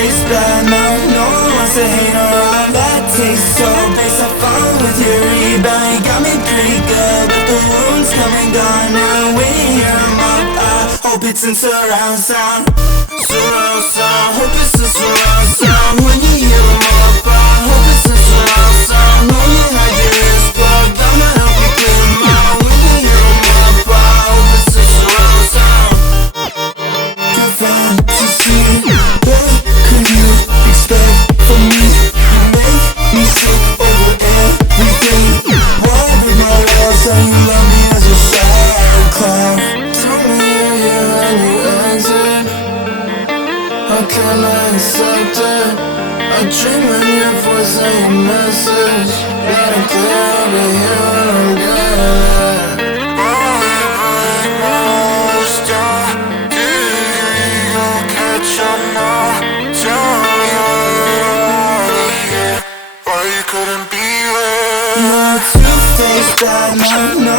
two-faced bad mouth. No one wants to hate on all that takes so base. I fall with your rebound. You got me pretty good, but the wounds come and gone now. When you hear 'em up, I hope it's in surround sound. Surround sound, hope it's in surround sound. When you hear 'em up, I hope it's in surround sound. Know you had your ears plugged, I'ma help you clear 'em out. When you hear 'em up, I hope it's in surround sound. Your fantasy, what could you expect from me? You make me sick over everything. Why break my walls and you love me as a sad clown? Tell me you're here and you exit. How can I accept it? I dream in your voice and your message. Let it clear, I'll be here when I'm good. Couldn't be with. No two-faced bad mouth.